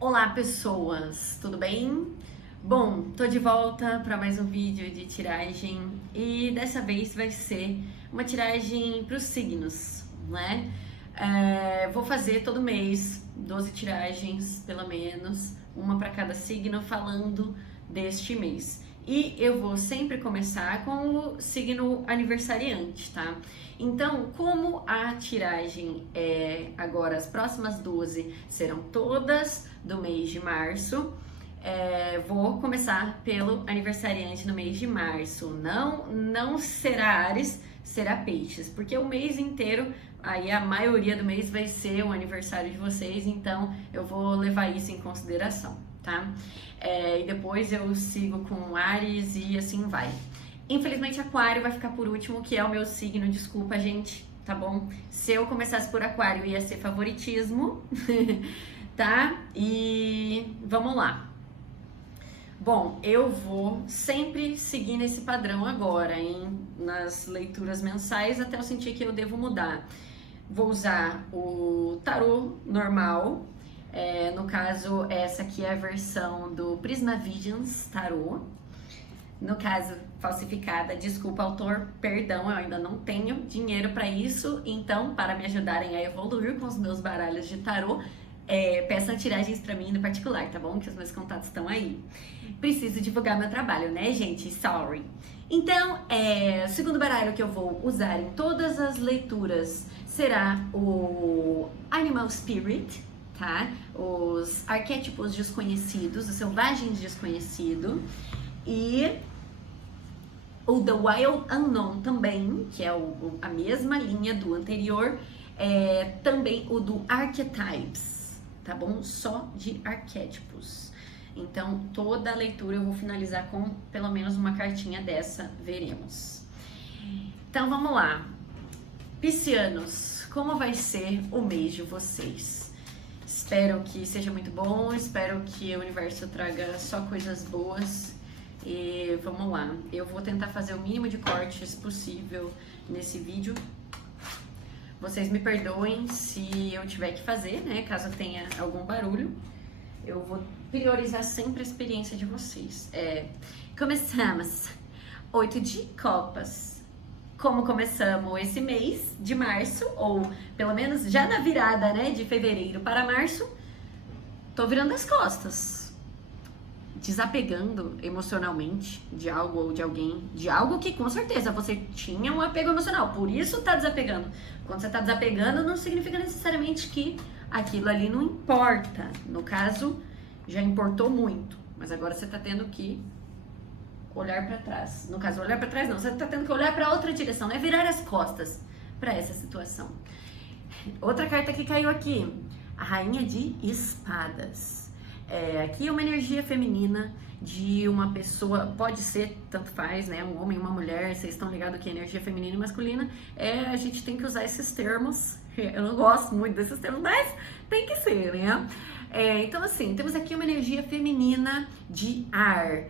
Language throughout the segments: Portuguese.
Olá, pessoas, tudo bem? Bom, tô de volta para mais um vídeo de tiragem e dessa vez vai ser uma tiragem para os signos, né? Vou fazer todo mês 12 tiragens, pelo menos, uma para cada signo, falando deste mês. E eu vou sempre começar com o signo aniversariante, tá? Então, como a tiragem é agora, as próximas 12 serão todas do mês de março, vou começar pelo aniversariante no mês de março. Não será Áries, será Peixes, porque o mês inteiro, aí a maioria do mês vai ser o aniversário de vocês, então eu vou levar isso em consideração, tá? E depois eu sigo com Áries e assim vai. Infelizmente, Aquário vai ficar por último, que é o meu signo. Desculpa, gente, tá bom? Se eu começasse por Aquário, ia ser favoritismo, tá? E vamos lá. Bom, eu vou sempre seguir nesse padrão agora, nas leituras mensais, até eu sentir que eu devo mudar. Vou usar o tarô normal. No caso, essa aqui é a versão do Prisma Visions Tarô. No caso, falsificada, desculpa, autor, perdão, eu ainda não tenho dinheiro para isso, então, para me ajudarem a evoluir com os meus baralhos de tarô, peçam tiragens para mim no particular, tá bom? Que os meus contatos estão aí. Preciso divulgar meu trabalho, né, gente? Sorry. Então, o segundo baralho que eu vou usar em todas as leituras será o Animal Spirit, tá? Os arquétipos desconhecidos, os selvagens desconhecidos. E o The Wild Unknown também, que é a mesma linha do anterior, também o do Archetypes, tá bom? Só de arquétipos. Então, toda a leitura eu vou finalizar com pelo menos uma cartinha dessa, veremos. Então, vamos lá. Piscianos, como vai ser o mês de vocês? Espero que seja muito bom, espero que o universo traga só coisas boas. E vamos lá, eu vou tentar fazer o mínimo de cortes possível nesse vídeo. Vocês me perdoem se eu tiver que fazer, né? Caso tenha algum barulho. Eu vou priorizar sempre a experiência de vocês. Começamos. 8 de copas. Como começamos esse mês de março, ou pelo menos já na virada, né, de fevereiro para março, tô virando as costas. Desapegando emocionalmente de algo ou de alguém, de algo que com certeza você tinha um apego emocional, por isso tá desapegando. Quando você tá desapegando, não significa necessariamente que aquilo ali não importa. No caso, já importou muito, mas agora você tá tendo que olhar para trás. No caso, olhar para trás não, você tá tendo que olhar para outra direção, né? Virar as costas para essa situação. Outra carta que caiu aqui, a Rainha de Espadas. Aqui é uma energia feminina de uma pessoa, pode ser, tanto faz, né? Um homem, uma mulher, vocês estão ligados que energia feminina e masculina, a gente tem que usar esses termos. Eu não gosto muito desses termos, mas tem que ser, né? Então, assim, temos aqui uma energia feminina de ar.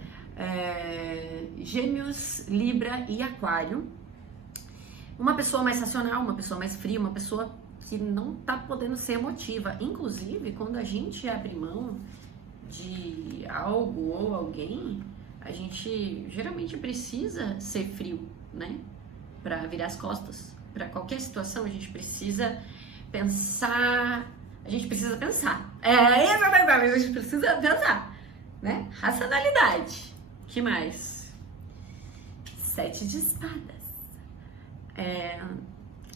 Gêmeos, Libra e Aquário. Uma pessoa mais racional, uma pessoa mais fria, uma pessoa que não tá podendo ser emotiva. Inclusive, quando a gente abre mão de algo ou alguém, a gente geralmente precisa ser frio, né? Pra virar as costas. Pra qualquer situação, a gente precisa pensar. A gente precisa pensar. Exatamente, a gente precisa pensar, né? Racionalidade. Que mais? 7 de espadas.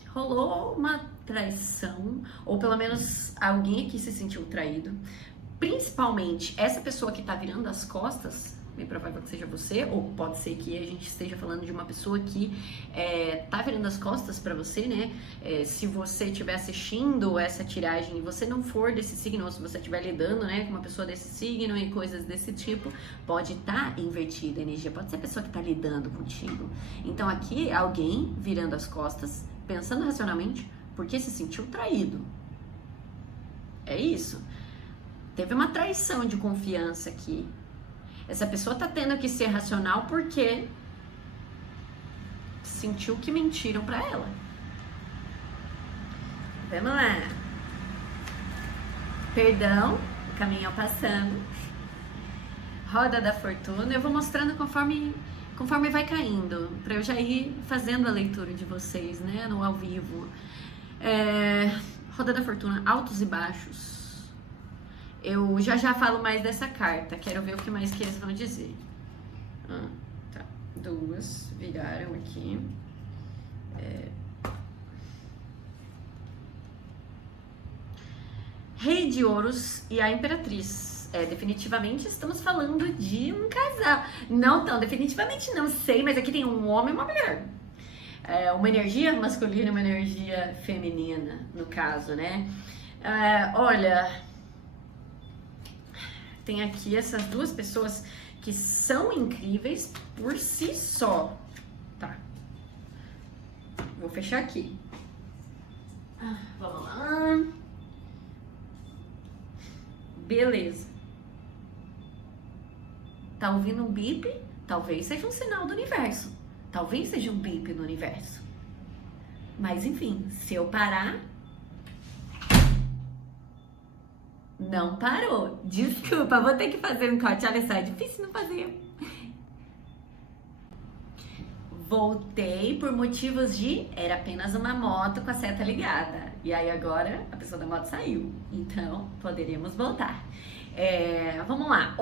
Rolou uma traição, ou pelo menos alguém aqui se sentiu traído. Principalmente essa pessoa que tá virando as costas, bem provável que seja você, ou pode ser que a gente esteja falando de uma pessoa que tá virando as costas pra você, né? Se você estiver assistindo essa tiragem e você não for desse signo, ou se você estiver lidando, né, com uma pessoa desse signo e coisas desse tipo, pode estar invertida a energia, pode ser a pessoa que tá lidando contigo. Então aqui, alguém virando as costas, pensando racionalmente, porque se sentiu traído. É isso. Teve uma traição de confiança aqui. Essa pessoa tá tendo que ser racional porque sentiu que mentiram pra ela. Vamos lá. Perdão, o caminhão passando. Roda da Fortuna. Eu vou mostrando conforme vai caindo, para eu já ir fazendo a leitura de vocês, né, no ao vivo. Roda da Fortuna, altos e baixos. Eu já falo mais dessa carta, quero ver o que mais que eles vão dizer. Tá. Duas viraram aqui. Rei de Ouros e a Imperatriz. Definitivamente estamos falando de um casal. Não tão, definitivamente não sei, mas aqui tem um homem e uma mulher. Uma energia masculina e uma energia feminina, no caso, né? Olha, tem aqui essas duas pessoas que são incríveis por si só. Tá. Vou fechar aqui. Vamos lá. Beleza. Tá ouvindo um bip? Talvez seja um sinal do universo. Talvez seja um bip no universo. Mas enfim, se eu parar... Não parou. Desculpa, vou ter que fazer um corte. Olha só, é difícil não fazer. Voltei por motivos de... Era apenas uma moto com a seta ligada. E aí agora a pessoa da moto saiu. Então, poderíamos voltar. Vamos lá,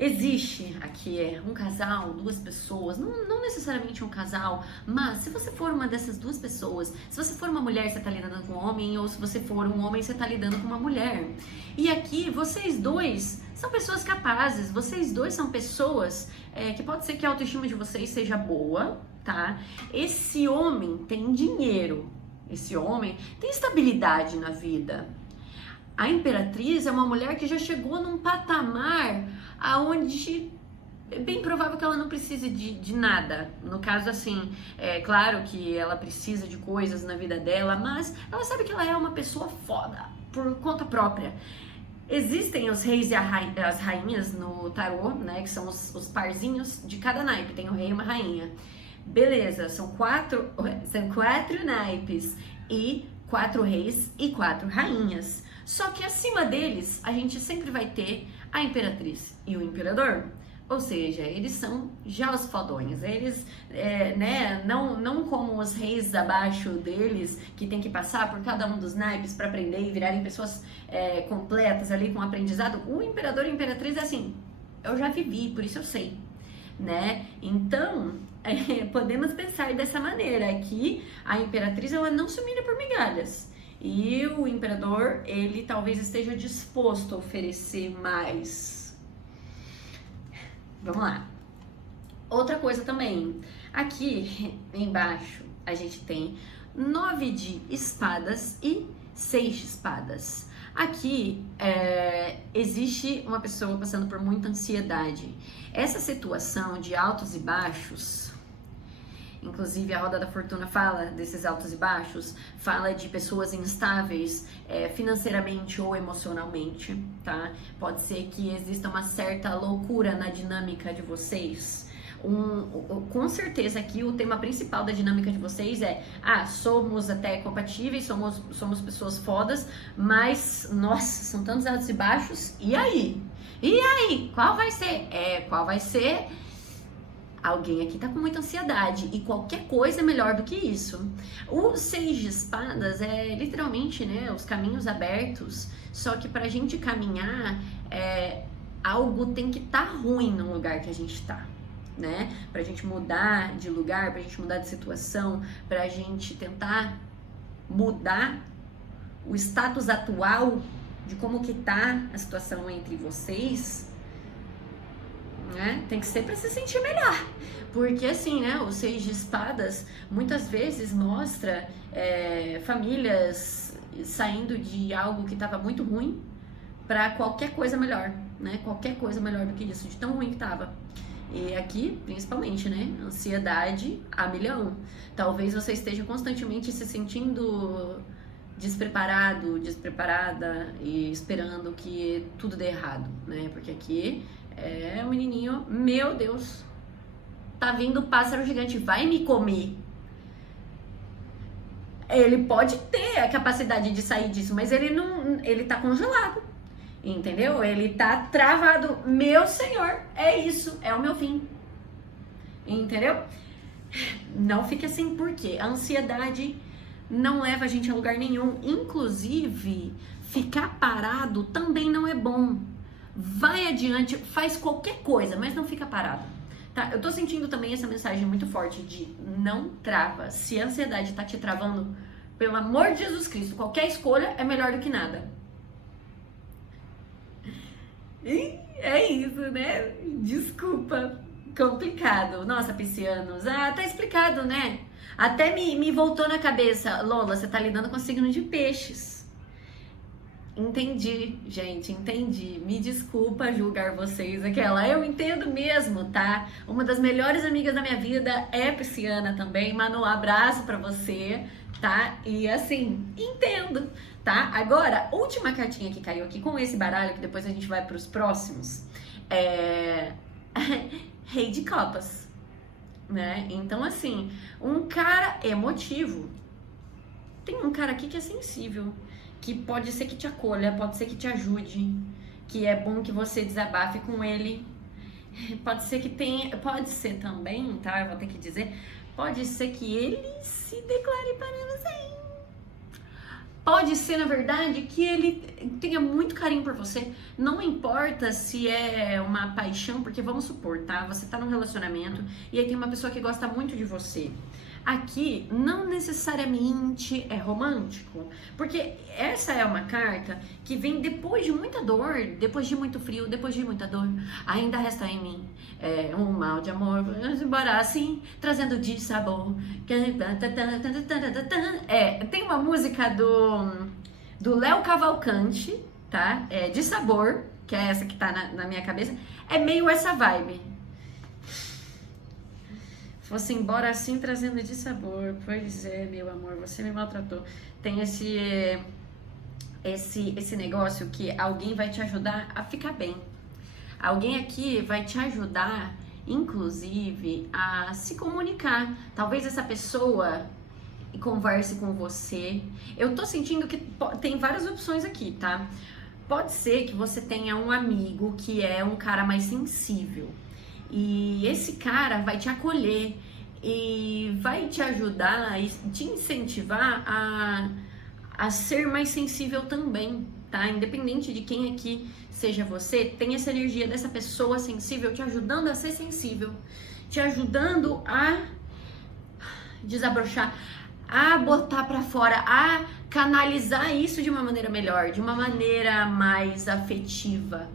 existe aqui um casal, duas pessoas, não necessariamente um casal, mas se você for uma dessas duas pessoas, se você for uma mulher, você tá lidando com um homem, ou se você for um homem, você tá lidando com uma mulher. E aqui, vocês dois são pessoas capazes, vocês dois são pessoas que pode ser que a autoestima de vocês seja boa, tá? Esse homem tem dinheiro, esse homem tem estabilidade na vida. A Imperatriz é uma mulher que já chegou num patamar aonde é bem provável que ela não precise de nada. No caso, assim, é claro que ela precisa de coisas na vida dela, mas ela sabe que ela é uma pessoa foda, por conta própria. Existem os reis e as rainhas no tarô, né, que são os parzinhos de cada naipe, tem o rei e uma rainha. Beleza, são quatro naipes e 4 reis e 4 rainhas. Só que acima deles, a gente sempre vai ter a Imperatriz e o Imperador. Ou seja, eles são já os fodões. Eles, não como os reis abaixo deles, que tem que passar por cada um dos naipes para aprender e virarem pessoas completas ali com aprendizado. O Imperador e a Imperatriz é assim, eu já vivi, por isso eu sei, né? Então, podemos pensar dessa maneira, que a Imperatriz, ela não se humilha por migalhas. E o Imperador, ele talvez esteja disposto a oferecer mais. Vamos lá. Outra coisa também. Aqui embaixo a gente tem 9 de espadas e 6 de espadas. Aqui existe uma pessoa passando por muita ansiedade. Essa situação de altos e baixos... Inclusive, a Roda da Fortuna fala desses altos e baixos, fala de pessoas instáveis financeiramente ou emocionalmente, tá? Pode ser que exista uma certa loucura na dinâmica de vocês. Com certeza aqui o tema principal da dinâmica de vocês somos até compatíveis, somos pessoas fodas, mas, nossa, são tantos altos e baixos, e aí? E aí? Qual vai ser? Qual vai ser? Alguém aqui tá com muita ansiedade e qualquer coisa é melhor do que isso. O 6 de espadas é literalmente, né, os caminhos abertos, só que pra gente caminhar, algo tem que estar ruim no lugar que a gente tá, né? Pra gente mudar de lugar, pra gente mudar de situação, pra gente tentar mudar o status atual de como que tá a situação entre vocês, né? Tem que ser para se sentir melhor, porque assim, né, o 6 de espadas muitas vezes mostra famílias saindo de algo que estava muito ruim para qualquer coisa melhor, né? Qualquer coisa melhor do que isso, de tão ruim que tava. E aqui, principalmente, né, ansiedade a milhão. Talvez você esteja constantemente se sentindo despreparado, despreparada e esperando que tudo dê errado, né? Porque aqui o menininho, meu Deus, tá vindo o pássaro gigante, vai me comer. Ele pode ter a capacidade de sair disso, mas ele tá congelado. Entendeu? Ele tá travado. Meu senhor, é isso, é o meu fim. Entendeu? Não fique assim, porque a ansiedade não leva a gente a lugar nenhum. Inclusive, ficar parado também não é bom. Vai adiante, faz qualquer coisa, mas não fica parado. Tá? Eu tô sentindo também essa mensagem muito forte de não trava. Se a ansiedade tá te travando, pelo amor de Jesus Cristo, qualquer escolha é melhor do que nada. E é isso, né? Desculpa. Complicado. Nossa, piscianos. Ah, tá explicado, né? Até me voltou na cabeça. Lola, você tá lidando com signo de peixes. Entendi, gente, entendi. Me desculpa julgar vocês. Aquela, eu entendo mesmo, tá? Uma das melhores amigas da minha vida é pisciana também. Manu, abraço pra você, tá? E assim, entendo, tá? Agora, última cartinha que caiu aqui com esse baralho, que depois a gente vai pros próximos. Rei de Copas, né? Então, assim, um cara emotivo. Tem um cara aqui que é sensível, que pode ser que te acolha, pode ser que te ajude, que é bom que você desabafe com ele. Pode ser que tenha, pode ser também, tá? Eu vou ter que dizer, pode ser que ele se declare para você. Pode ser, na verdade, que ele tenha muito carinho por você. Não importa se é uma paixão, porque vamos supor, tá? Você tá num relacionamento e aí tem uma pessoa que gosta muito de você. Aqui, não necessariamente é romântico, porque essa é uma carta que vem depois de muita dor, depois de muito frio, depois de muita dor. Ainda resta em mim um mal de amor, embora assim, trazendo de sabor. Tem uma música do Léo Cavalcante, tá? De sabor, que é essa que tá na minha cabeça. É meio essa vibe. Fosse embora assim, trazendo de sabor. Pois é, meu amor, você me maltratou. Tem esse negócio que alguém vai te ajudar a ficar bem. Alguém aqui vai te ajudar, inclusive, a se comunicar. Talvez essa pessoa converse com você. Eu tô sentindo que tem várias opções aqui, tá? Pode ser que você tenha um amigo que é um cara mais sensível. E esse cara vai te acolher e vai te ajudar e te incentivar a ser mais sensível também, tá? Independente de quem aqui seja você, tem essa energia dessa pessoa sensível te ajudando a ser sensível, te ajudando a desabrochar, a botar pra fora, a canalizar isso de uma maneira melhor, de uma maneira mais afetiva,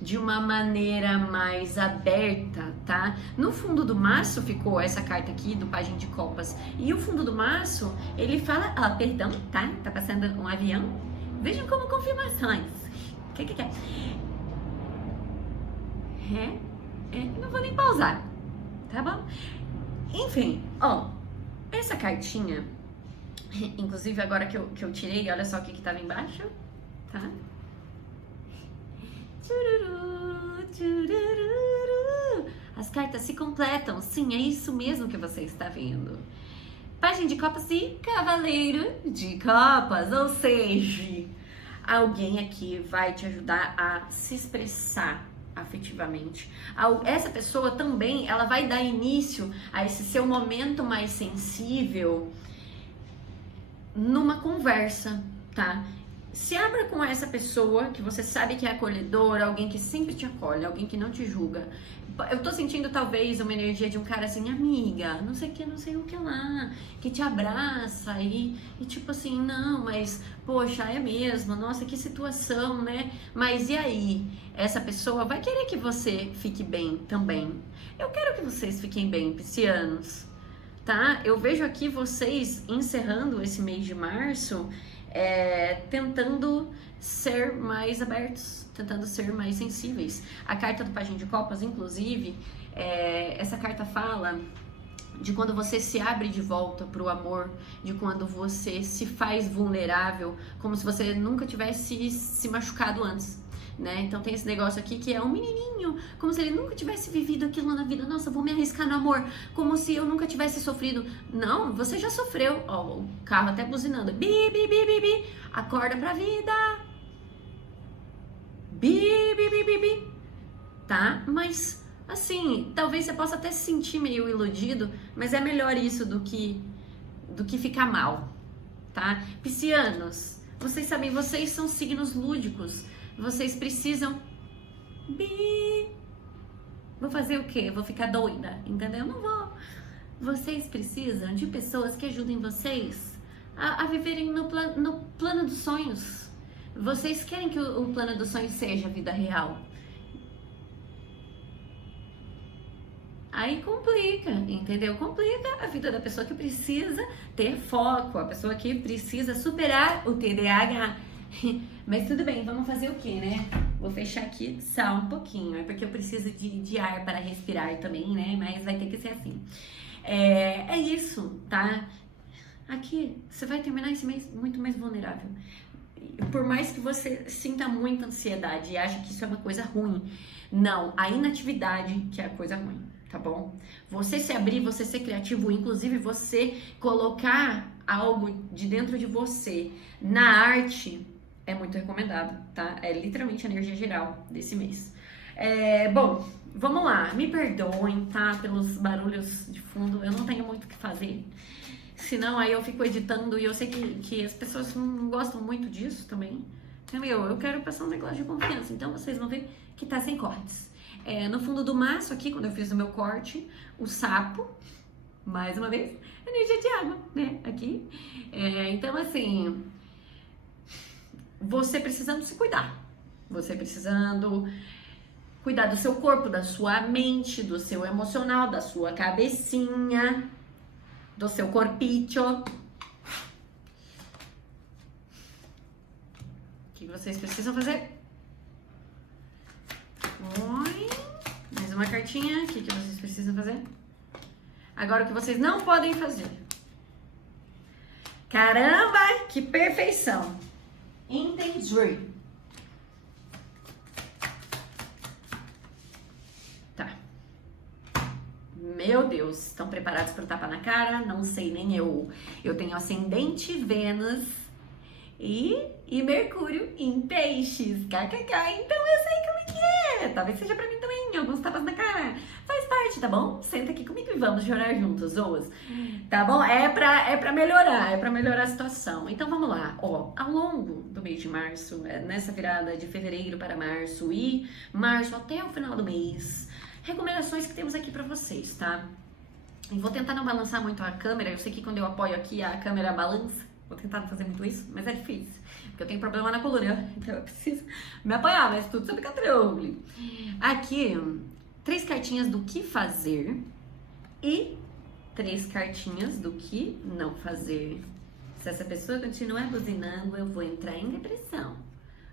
de uma maneira mais aberta, tá? No fundo do maço ficou essa carta aqui do Pajem de Copas. E o fundo do maço, ele fala... perdão, tá? Tá passando um avião. Vejam como confirmações. O que é? Não vou nem pausar, tá bom? Enfim, essa cartinha... Inclusive, agora que eu tirei, olha só o que tava embaixo, tá? As cartas se completam. Sim, é isso mesmo que você está vendo. Pajem de Copas e Cavaleiro de Copas. Ou seja, alguém aqui vai te ajudar a se expressar afetivamente. Essa pessoa também, ela vai dar início a esse seu momento mais sensível numa conversa, tá? Se abra com essa pessoa que você sabe que é acolhedora, alguém que sempre te acolhe, alguém que não te julga. Eu tô sentindo talvez uma energia de um cara assim, amiga, não sei o que lá, que te abraça e tipo assim, não, mas poxa, é mesmo, nossa, que situação, né? Mas e aí? Essa pessoa vai querer que você fique bem também. Eu quero que vocês fiquem bem, piscianos, tá? Eu vejo aqui vocês encerrando esse mês de março, tentando ser mais abertos, tentando ser mais sensíveis. A carta do Pajem de Copas, inclusive, essa carta fala de quando você se abre de volta pro amor, de quando você se faz vulnerável, como se você nunca tivesse se machucado antes, né? Então tem esse negócio aqui que é um menininho, como se ele nunca tivesse vivido aquilo na vida. Nossa, vou me arriscar no amor, como se eu nunca tivesse sofrido. Não, você já sofreu. O carro até buzinando. Bi, bi, bi, bi, bi. Acorda pra vida. tá? Mas, assim, talvez você possa até se sentir meio iludido, mas é melhor isso do que ficar mal, tá? Piscianos, vocês sabem, vocês são signos lúdicos, vocês precisam... Vou fazer o quê? Vou ficar doida, entendeu? Não vou. Vocês precisam de pessoas que ajudem vocês a viverem no plano dos sonhos. Vocês querem que o plano dos sonhos seja a vida real. Aí complica, entendeu? Complica a vida da pessoa que precisa ter foco, a pessoa que precisa superar o TDAH. Mas tudo bem, vamos fazer o quê, né? Vou fechar aqui só um pouquinho, é porque eu preciso de ar para respirar também, né? Mas vai ter que ser assim. É isso, tá? Aqui, você vai terminar esse mês muito mais vulnerável. Por mais que você sinta muita ansiedade e ache que isso é uma coisa ruim, não, a inatividade que é a coisa ruim, tá bom? Você se abrir, você ser criativo, inclusive você colocar algo de dentro de você na arte, é muito recomendado, tá? É literalmente a energia geral desse mês. Bom, vamos lá. Me perdoem, tá? Pelos barulhos de fundo. Eu não tenho muito o que fazer. Senão aí eu fico editando e eu sei que as pessoas não gostam muito disso também. Entendeu? Eu quero passar um negócio de confiança. Então vocês vão ver que tá sem cortes. No fundo do maço aqui, quando eu fiz o meu corte, o sapo, mais uma vez, energia de água, né? Aqui. Então assim... Você precisando se cuidar, você precisando cuidar do seu corpo, da sua mente, do seu emocional, da sua cabecinha, do seu corpício. O que vocês precisam fazer? Oi, mais uma cartinha. O que vocês precisam fazer? Agora o que vocês não podem fazer. Caramba, que perfeição! Entendi. Tá. Meu Deus, estão preparados para o tapa na cara? Não sei, nem eu. Eu tenho ascendente Vênus e Mercúrio em peixes. KKK, então eu sei como é que é. Talvez seja pra mim também, alguns tapas na cara. Faz parte, tá bom? Senta aqui comigo e vamos chorar juntos, Oas. Tá bom? É pra melhorar a situação. Então vamos lá, ó. Ao longo do mês de março, nessa virada de fevereiro para março e março até o final do mês, recomendações que temos aqui pra vocês, tá? E vou tentar não balançar muito a câmera. Eu sei que quando eu apoio aqui a câmera balança. Vou tentar não fazer muito isso, mas é difícil. Porque eu tenho problema na coluna, então eu preciso me apoiar, mas tudo sob controle. Aqui, 3 cartinhas do que fazer e 3 cartinhas do que não fazer. Se essa pessoa continuar buzinando, eu vou entrar em depressão.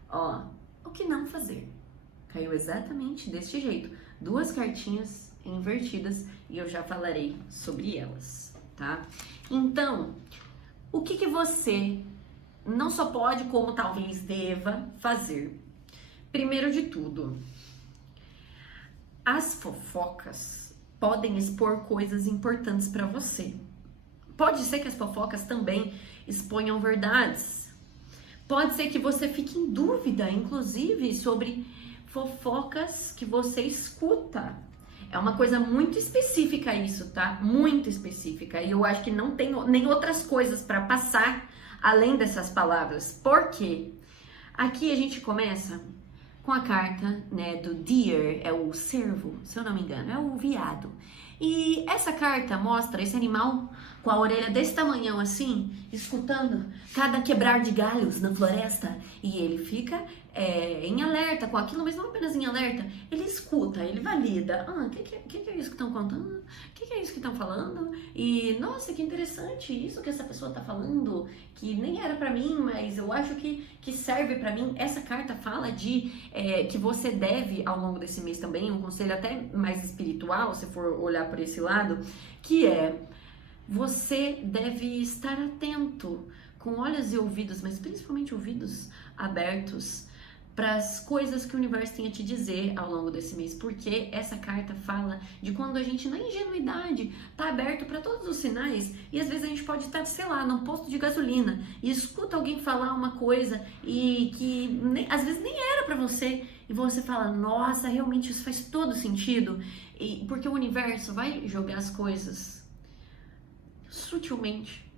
Ó, o que não fazer. Caiu exatamente deste jeito. 2 cartinhas invertidas e eu já falarei sobre elas, tá? Então, o que você não só pode, como talvez deva fazer? Primeiro de tudo, as fofocas podem expor coisas importantes para você. Pode ser que as fofocas também exponham verdades. Pode ser que você fique em dúvida, inclusive, sobre fofocas que você escuta. É uma coisa muito específica isso, tá? Muito específica. E eu acho que não tem nem outras coisas para passar além dessas palavras. Por quê? Aqui a gente começa com a carta, né, do deer, é o cervo, se eu não me engano, é o veado. E essa carta mostra esse animal com a orelha desse tamanhão assim, escutando cada quebrar de galhos na floresta. E ele fica em alerta com aquilo, mas não apenas em alerta. Ele escuta, ele valida. O que é isso que estão contando? O que é isso que estão falando? E, nossa, que interessante isso que essa pessoa está falando, que nem era para mim, mas eu acho que serve para mim. Essa carta fala de que você deve, ao longo desse mês também, um conselho até mais espiritual, se for olhar por esse lado, que você deve estar atento, com olhos e ouvidos, mas principalmente ouvidos abertos, para as coisas que o universo tem a te dizer ao longo desse mês, porque essa carta fala de quando a gente, na ingenuidade, tá aberto para todos os sinais, e às vezes a gente pode estar, sei lá, num posto de gasolina e escuta alguém falar uma coisa e que às vezes nem era para você e você fala, nossa, realmente isso faz todo sentido. E porque o universo vai jogar as coisas sutilmente.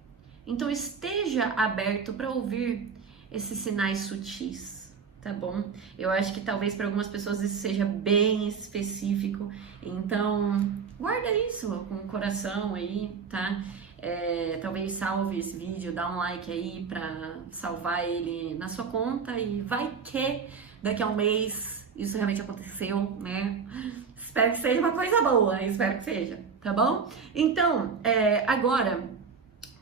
Então esteja aberto para ouvir esses sinais sutis, tá bom? Eu acho que talvez para algumas pessoas isso seja bem específico. Então guarda isso com o coração aí, tá? Talvez salve esse vídeo, dá um like aí pra salvar ele na sua conta e vai que daqui a um mês isso realmente aconteceu, né? Espero que seja uma coisa boa, espero que seja, tá bom? Então, agora,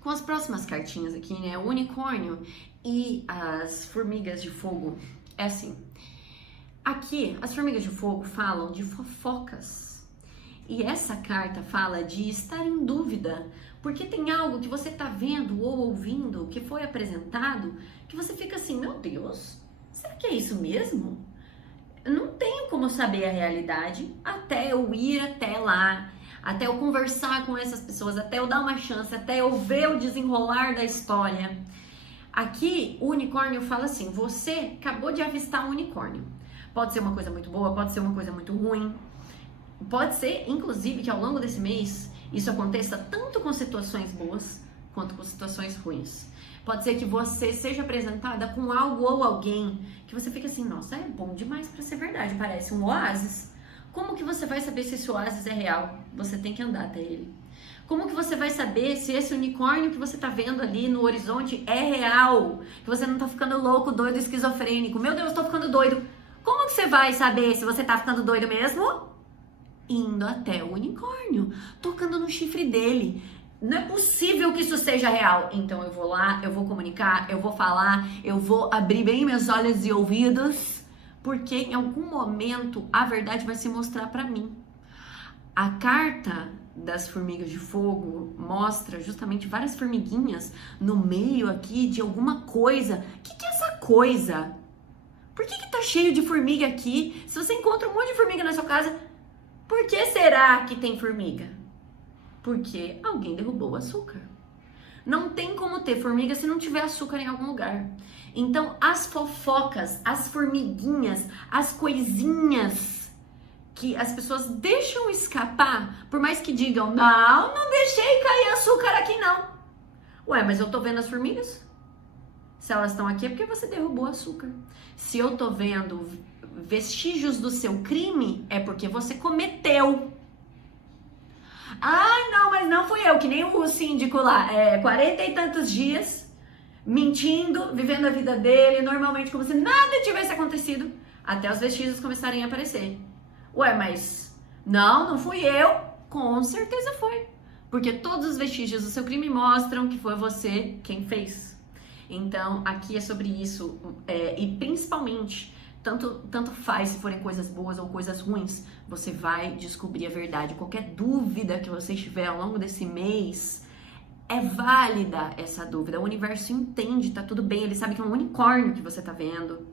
com as próximas cartinhas aqui, né? O unicórnio e as formigas de fogo, é assim. Aqui, as formigas de fogo falam de fofocas. E essa carta fala de estar em dúvida, porque tem algo que você tá vendo ou ouvindo, que foi apresentado, que você fica assim, meu Deus, será que é isso mesmo? Eu não tenho como saber a realidade até eu ir até lá, até eu conversar com essas pessoas, até eu dar uma chance, até eu ver o desenrolar da história. Aqui, o unicórnio fala assim, você acabou de avistar um unicórnio. Pode ser uma coisa muito boa, pode ser uma coisa muito ruim. Pode ser, inclusive, que ao longo desse mês isso aconteça tanto com situações boas quanto com situações ruins. Pode ser que você seja apresentada com algo ou alguém que você fica assim, nossa, é bom demais pra ser verdade, parece um oásis. Como que você vai saber se esse oásis é real? Você tem que andar até ele. Como que você vai saber se esse unicórnio que você tá vendo ali no horizonte é real? Que você não tá ficando louco, doido, esquizofrênico. Meu Deus, tô ficando doido. Como que você vai saber se você tá ficando doido mesmo? Indo até o unicórnio, tocando no chifre dele. Não é possível que isso seja real. Então eu vou lá, eu vou comunicar, eu vou falar, eu vou abrir bem meus olhos e ouvidos, porque em algum momento a verdade vai se mostrar pra mim. A carta das formigas de fogo mostra justamente várias formiguinhas no meio aqui de alguma coisa. O que é essa coisa? Por que tá cheio de formiga aqui? Se você encontra um monte de formiga na sua casa, por que será que tem formiga? Porque alguém derrubou o açúcar. Não tem como ter formiga se não tiver açúcar em algum lugar. Então, as fofocas, as formiguinhas, as coisinhas que as pessoas deixam escapar, por mais que digam, não deixei cair açúcar aqui não. Ué, mas eu tô vendo as formigas? Se elas estão aqui é porque você derrubou o açúcar. Se eu tô vendo vestígios do seu crime, é porque você cometeu. Ai, não, mas não fui eu, que nem o síndico lá, 40 e tantos dias, mentindo, vivendo a vida dele, normalmente como se nada tivesse acontecido, até os vestígios começarem a aparecer. Ué, mas não fui eu. Com certeza foi, porque todos os vestígios do seu crime mostram que foi você quem fez. Então, aqui é sobre isso, e principalmente, tanto faz se forem coisas boas ou coisas ruins, você vai descobrir a verdade. Qualquer dúvida que você tiver ao longo desse mês, é válida essa dúvida. O universo entende, tá tudo bem, ele sabe que é um unicórnio que você tá vendo.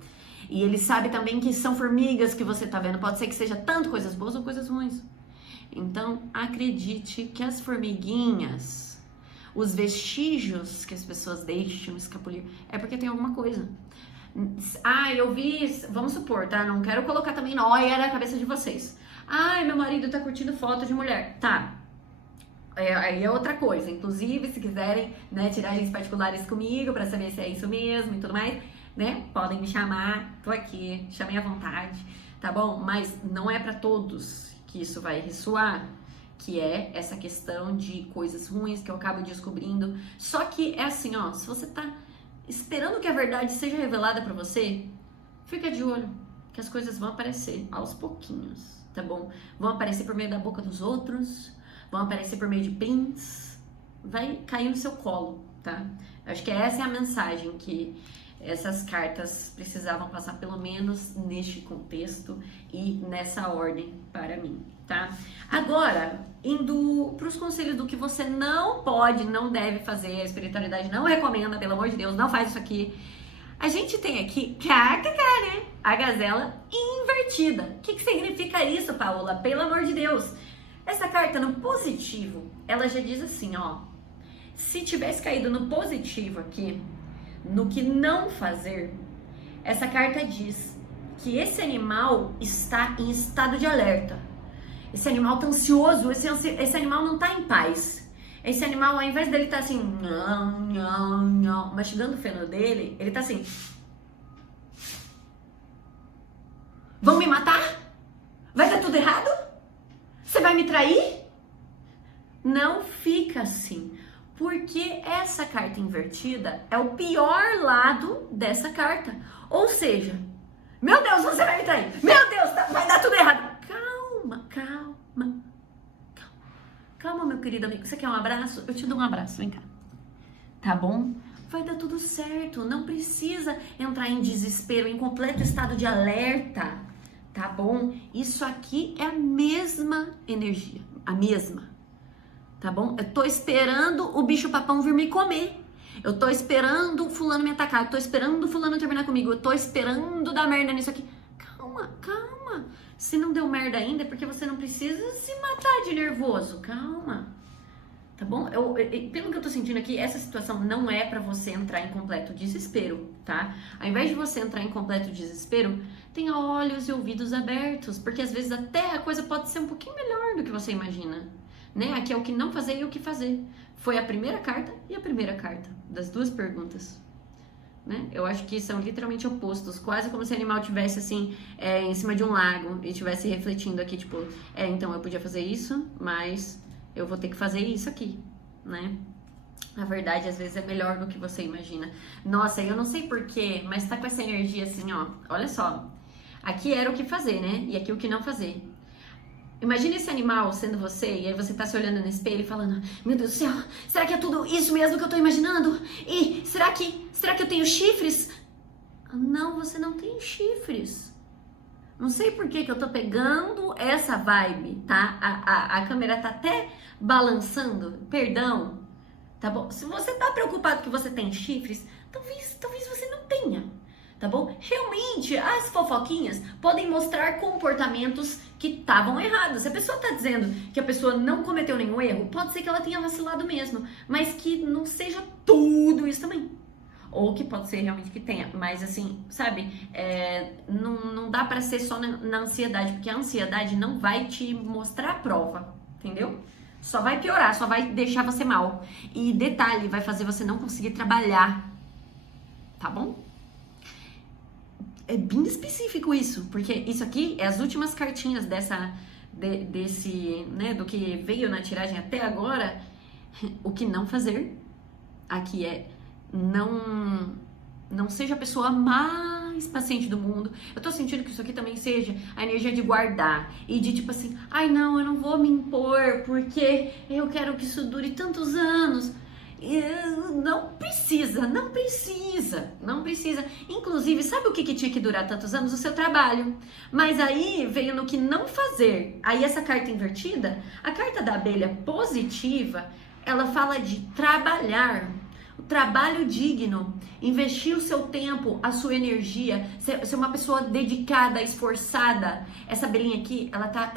E ele sabe também que são formigas que você tá vendo. Pode ser que seja tanto coisas boas ou coisas ruins. Então, acredite que as formiguinhas, os vestígios que as pessoas deixam escapulir, é porque tem alguma coisa. Eu vi, vamos supor, tá? Não quero colocar também nóia na cabeça de vocês. Meu marido tá curtindo foto de mulher. Tá. Aí é outra coisa. Inclusive, se quiserem, né, tiragens particulares comigo pra saber se é isso mesmo e tudo mais, né? Podem me chamar, tô aqui, chamem à vontade, tá bom? Mas não é pra todos que isso vai ressoar, que é essa questão de coisas ruins que eu acabo descobrindo. Só que é assim, ó, se você tá esperando que a verdade seja revelada pra você, fica de olho, que as coisas vão aparecer aos pouquinhos, tá bom? Vão aparecer por meio da boca dos outros, vão aparecer por meio de prints, vai cair no seu colo, tá? Acho que essa é a mensagem que essas cartas precisavam passar, pelo menos neste contexto e nessa ordem para mim, tá? Agora, indo para os conselhos do que você não pode, não deve fazer, a espiritualidade não recomenda, pelo amor de Deus, não faz isso aqui. A gente tem aqui, né? A gazela invertida. O que significa isso, Paola? Pelo amor de Deus. Essa carta no positivo, ela já diz assim, ó. Se tivesse caído no positivo aqui, no que não fazer, essa carta diz: que esse animal está em estado de alerta. Esse animal tá ansioso, esse animal não tá em paz. Esse animal, ao invés dele tá assim, mastigando o feno dele, ele tá assim. Vão me matar? Vai dar tudo errado? Você vai me trair? Não fica assim. Porque essa carta invertida é o pior lado dessa carta. Ou seja, meu Deus, você vai me trair. Meu Deus, vai dar tudo errado. Calma, meu querido amigo. Você quer um abraço? Eu te dou um abraço, vem cá. Tá bom? Vai dar tudo certo. Não precisa entrar em desespero, em completo estado de alerta. Tá bom? Isso aqui é a mesma energia. A mesma. Tá bom? Eu tô esperando o bicho papão vir me comer. Eu tô esperando o fulano me atacar. Eu tô esperando o fulano terminar comigo. Eu tô esperando dar merda nisso aqui. Calma. Se não deu merda ainda é porque você não precisa se matar de nervoso. Calma. Tá bom? Pelo que eu tô sentindo aqui, essa situação não é pra você entrar em completo desespero, tá? Ao invés de você entrar em completo desespero, tenha olhos e ouvidos abertos. Porque às vezes até a coisa pode ser um pouquinho melhor do que você imagina. Né? Aqui é o que não fazer e o que fazer. Foi a primeira carta e a primeira carta das duas perguntas. Né? Eu acho que são literalmente opostos, quase como se o animal tivesse assim, em cima de um lago e estivesse refletindo aqui, tipo, então eu podia fazer isso, mas eu vou ter que fazer isso aqui, né? A verdade, às vezes, é melhor do que você imagina. Nossa, eu não sei porquê, mas tá com essa energia assim, ó, olha só. Aqui era o que fazer, né? E aqui o que não fazer. Imagina esse animal sendo você, e aí você tá se olhando no espelho e falando, meu Deus do céu, será que é tudo isso mesmo que eu tô imaginando? E será que eu tenho chifres? Não, você não tem chifres. Não sei por que eu tô pegando essa vibe, tá? A câmera tá até balançando, perdão, tá bom? Se você tá preocupado que você tem chifres, talvez você não tenha. Tá bom? Realmente, as fofoquinhas podem mostrar comportamentos que estavam errados. Se a pessoa tá dizendo que a pessoa não cometeu nenhum erro, pode ser que ela tenha vacilado mesmo, mas que não seja tudo isso também. Ou que pode ser realmente que tenha, mas assim, sabe, não dá pra ser só na ansiedade, porque a ansiedade não vai te mostrar a prova, entendeu? Só vai piorar, só vai deixar você mal. E detalhe, vai fazer você não conseguir trabalhar, tá bom? É bem específico isso, porque isso aqui é as últimas cartinhas desse, né, do que veio na tiragem até agora. O que não fazer aqui é não seja a pessoa mais paciente do mundo. Eu tô sentindo que isso aqui também seja a energia de guardar e de tipo assim, ai não, eu não vou me impor porque eu quero que isso dure tantos anos. Não precisa. Inclusive, sabe o que tinha que durar tantos anos? O seu trabalho. Mas aí veio no que não fazer. Aí essa carta invertida, a carta da abelha positiva, ela fala de trabalhar. O trabalho digno, investir o seu tempo, a sua energia, ser uma pessoa dedicada, esforçada. Essa abelhinha aqui, ela tá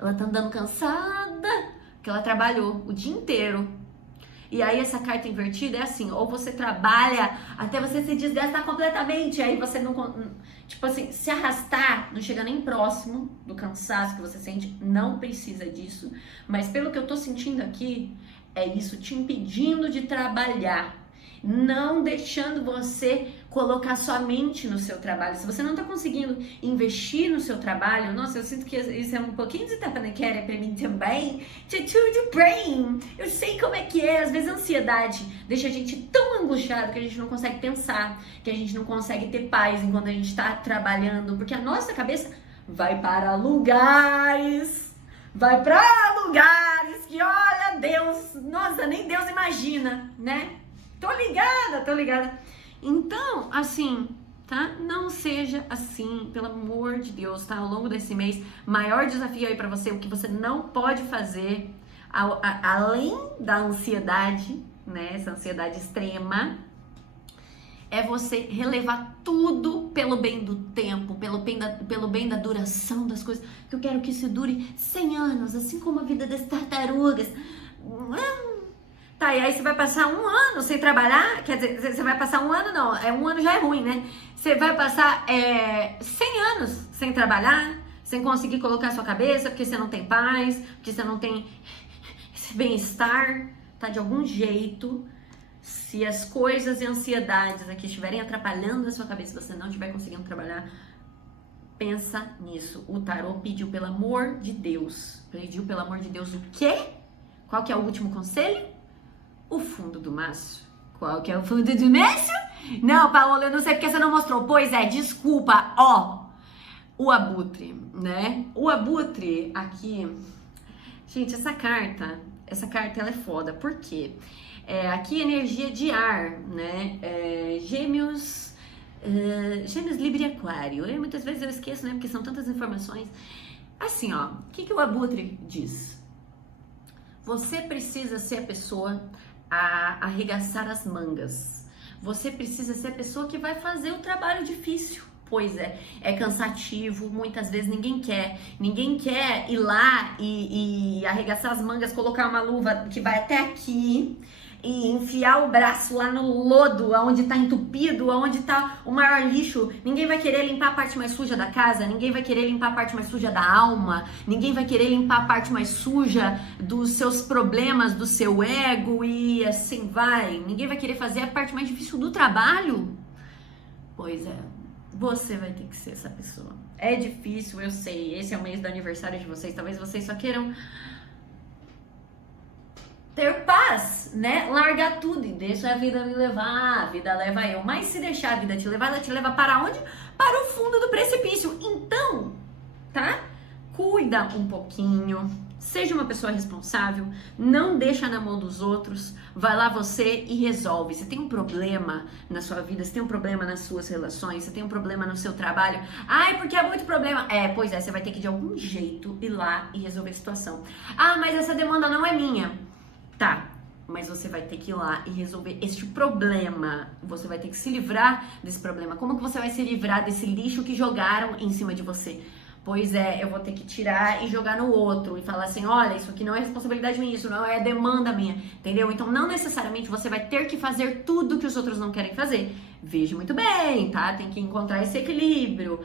andando cansada, que ela trabalhou o dia inteiro. E aí essa carta invertida é assim, ou você trabalha até você se desgastar completamente, aí você não, tipo assim, se arrastar, não chega nem próximo do cansaço que você sente, não precisa disso. Mas pelo que eu tô sentindo aqui, é isso te impedindo de trabalhar, não deixando você colocar sua mente no seu trabalho. Se você não tá conseguindo investir no seu trabalho, nossa, eu sinto que isso é um pouquinho de tapa na cara pra mim também. To brain. Eu sei como é que é. Às vezes a ansiedade deixa a gente tão angustiado que a gente não consegue pensar, que a gente não consegue ter paz enquanto a gente tá trabalhando, porque a nossa cabeça vai para lugares que, olha, Deus, nossa, nem Deus imagina, né? Tô ligada. Então, assim, tá? Não seja assim, pelo amor de Deus, tá? Ao longo desse mês, maior desafio aí pra você, o que você não pode fazer, além da ansiedade, né? Essa ansiedade extrema, é você relevar tudo pelo bem do tempo, pelo bem da duração das coisas, que eu quero que isso dure 100 anos, assim como a vida das tartarugas. Tá, e aí você vai passar um ano sem trabalhar? Quer dizer, você vai passar um ano, não, um ano já é ruim, né? Você vai passar 100 anos sem trabalhar, sem conseguir colocar sua cabeça, porque você não tem paz, porque você não tem esse bem-estar, tá? De algum jeito, se as coisas e ansiedades aqui estiverem atrapalhando a sua cabeça, você não estiver conseguindo trabalhar, pensa nisso. O tarô pediu pelo amor de Deus. Pediu pelo amor de Deus o quê? Qual que é o último conselho? O fundo do maço. Qual que é o fundo do maço? Não, Paola, eu não sei porque você não mostrou. Pois é, desculpa. Ó, o abutre, né? O abutre aqui... Gente, essa carta ela é foda. Por quê? Aqui energia de ar, né? Gêmeos, Libra e Aquário. Muitas vezes eu esqueço, né? Porque são tantas informações. Assim, ó, o que o abutre diz? Você precisa ser a pessoa a arregaçar as mangas. Você precisa ser a pessoa que vai fazer o trabalho difícil. Pois é cansativo, muitas vezes ninguém quer ir lá e arregaçar as mangas, colocar uma luva que vai até aqui e enfiar o braço lá no lodo, onde tá entupido, onde tá o maior lixo. Ninguém vai querer limpar a parte mais suja da casa, ninguém vai querer limpar a parte mais suja da alma, ninguém vai querer limpar a parte mais suja dos seus problemas, do seu ego e assim vai. Ninguém vai querer fazer a parte mais difícil do trabalho. Pois é. Você vai ter que ser essa pessoa. É difícil, eu sei. Esse é o mês do aniversário de vocês. Talvez vocês só queiram ter paz, né? Largar tudo e deixa a vida me levar. A vida leva eu. Mas se deixar a vida te levar, ela te leva para onde? Para o fundo do precipício. Então, tá? Cuida um pouquinho. Seja uma pessoa responsável, não deixa na mão dos outros, vai lá você e resolve. Você tem um problema na sua vida, você tem um problema nas suas relações, você tem um problema no seu trabalho. Ai, porque é muito problema. Pois é, você vai ter que de algum jeito ir lá e resolver a situação. Ah, mas essa demanda não é minha. Tá, mas você vai ter que ir lá e resolver este problema. Você vai ter que se livrar desse problema. Como que você vai se livrar desse lixo que jogaram em cima de você? Pois é, eu vou ter que tirar e jogar no outro e falar assim, olha, isso aqui não é responsabilidade minha, isso não é demanda minha, entendeu? Então não necessariamente você vai ter que fazer tudo que os outros não querem fazer. Veja muito bem, tá? Tem que encontrar esse equilíbrio.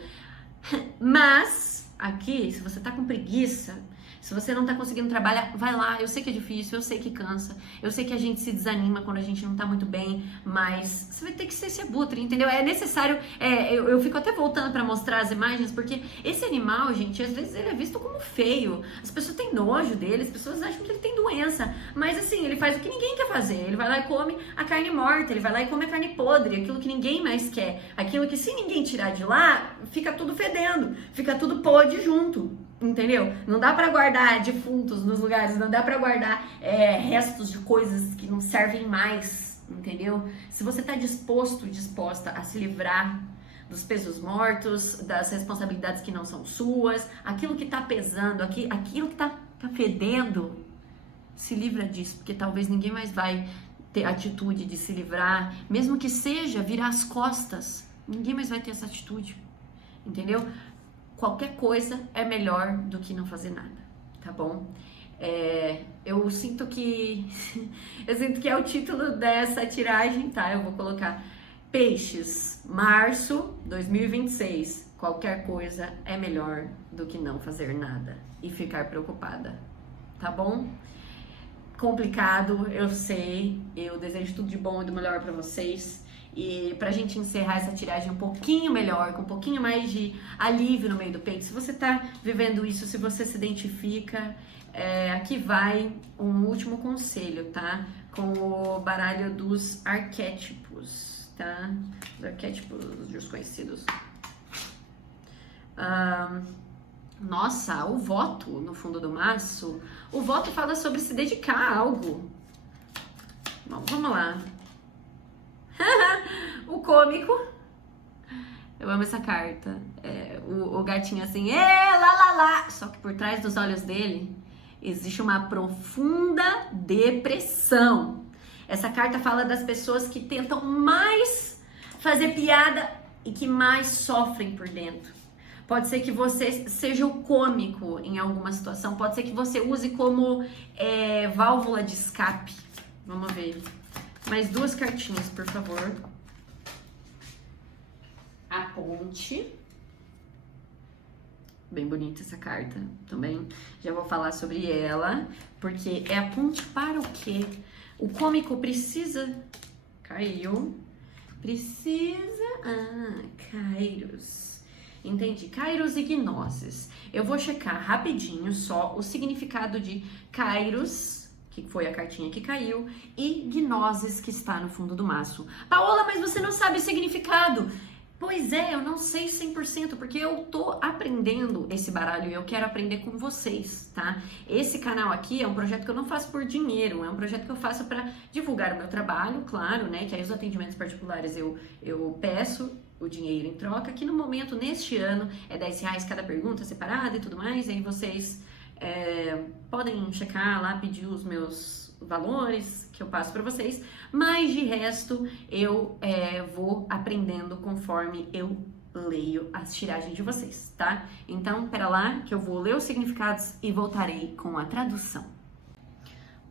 Mas, aqui, se você tá com preguiça, se você não tá conseguindo trabalhar, vai lá. Eu sei que é difícil, eu sei que cansa, eu sei que a gente se desanima quando a gente não tá muito bem, mas você vai ter que ser esse abutre, entendeu? É necessário, eu fico até voltando pra mostrar as imagens, porque esse animal, gente, às vezes ele é visto como feio. As pessoas têm nojo dele, as pessoas acham que ele tem doença, mas assim, ele faz o que ninguém quer fazer. Ele vai lá e come a carne morta, ele vai lá e come a carne podre, aquilo que ninguém mais quer, aquilo que se ninguém tirar de lá, fica tudo fedendo, fica tudo podre junto. Entendeu? Não dá pra guardar defuntos nos lugares, não dá pra guardar restos de coisas que não servem mais, entendeu? Se você tá disposta a se livrar dos pesos mortos, das responsabilidades que não são suas, aquilo que tá pesando, aquilo que tá fedendo, se livra disso, porque talvez ninguém mais vai ter atitude de se livrar, mesmo que seja virar as costas, ninguém mais vai ter essa atitude, entendeu? Qualquer coisa é melhor do que não fazer nada, tá bom? Eu sinto que é o título dessa tiragem, tá? Eu vou colocar Peixes, março 2026. Qualquer coisa é melhor do que não fazer nada e ficar preocupada, tá bom? Complicado, eu sei. Eu desejo tudo de bom e do melhor pra vocês. E pra gente encerrar essa tiragem um pouquinho melhor, com um pouquinho mais de alívio no meio do peito, se você tá vivendo isso, se você se identifica, aqui vai um último conselho, tá? Com o baralho dos arquétipos, tá? Os arquétipos desconhecidos. Nossa, o voto no fundo do maço. O voto fala sobre se dedicar a algo. Bom, vamos lá. O cômico. Eu amo essa carta. O gatinho assim, lá, lá, lá. Só que por trás dos olhos dele existe uma profunda depressão. Essa carta fala das pessoas que tentam mais fazer piada e que mais sofrem por dentro. Pode ser que você seja o cômico em alguma situação. Pode ser que você use como válvula de escape. Vamos ver. Mais 2 cartinhas, por favor. A Ponte. Bem bonita essa carta também. Já vou falar sobre ela, porque é a ponte para o quê? O cômico precisa... Caiu. Precisa... Kairos. Entendi. Kairos e Gnosis. Eu vou checar rapidinho só o significado de Kairos, que foi a cartinha que caiu, e Gnosis, que está no fundo do maço. Paola, mas você não sabe o significado. Pois é, eu não sei 100%, porque eu tô aprendendo esse baralho e eu quero aprender com vocês, tá? Esse canal aqui é um projeto que eu não faço por dinheiro, é um projeto que eu faço para divulgar o meu trabalho, claro, né? Que aí os atendimentos particulares eu peço o dinheiro em troca, que no momento, neste ano, é R$10 cada pergunta separada e tudo mais, aí vocês podem checar lá, pedir os meus valores que eu passo para vocês, mas de resto eu vou aprendendo conforme eu leio as tiragens de vocês, tá? Então, pera lá que eu vou ler os significados e voltarei com a tradução.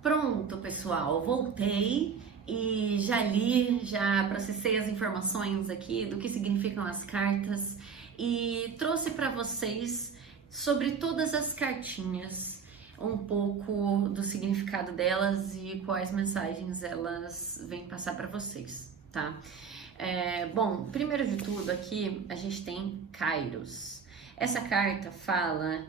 Pronto, pessoal, voltei e já li, já processei as informações aqui do que significam as cartas e trouxe para vocês sobre todas as cartinhas um pouco do significado delas e quais mensagens elas vêm passar para vocês, tá? Bom, primeiro de tudo aqui a gente tem Kairos. Essa carta fala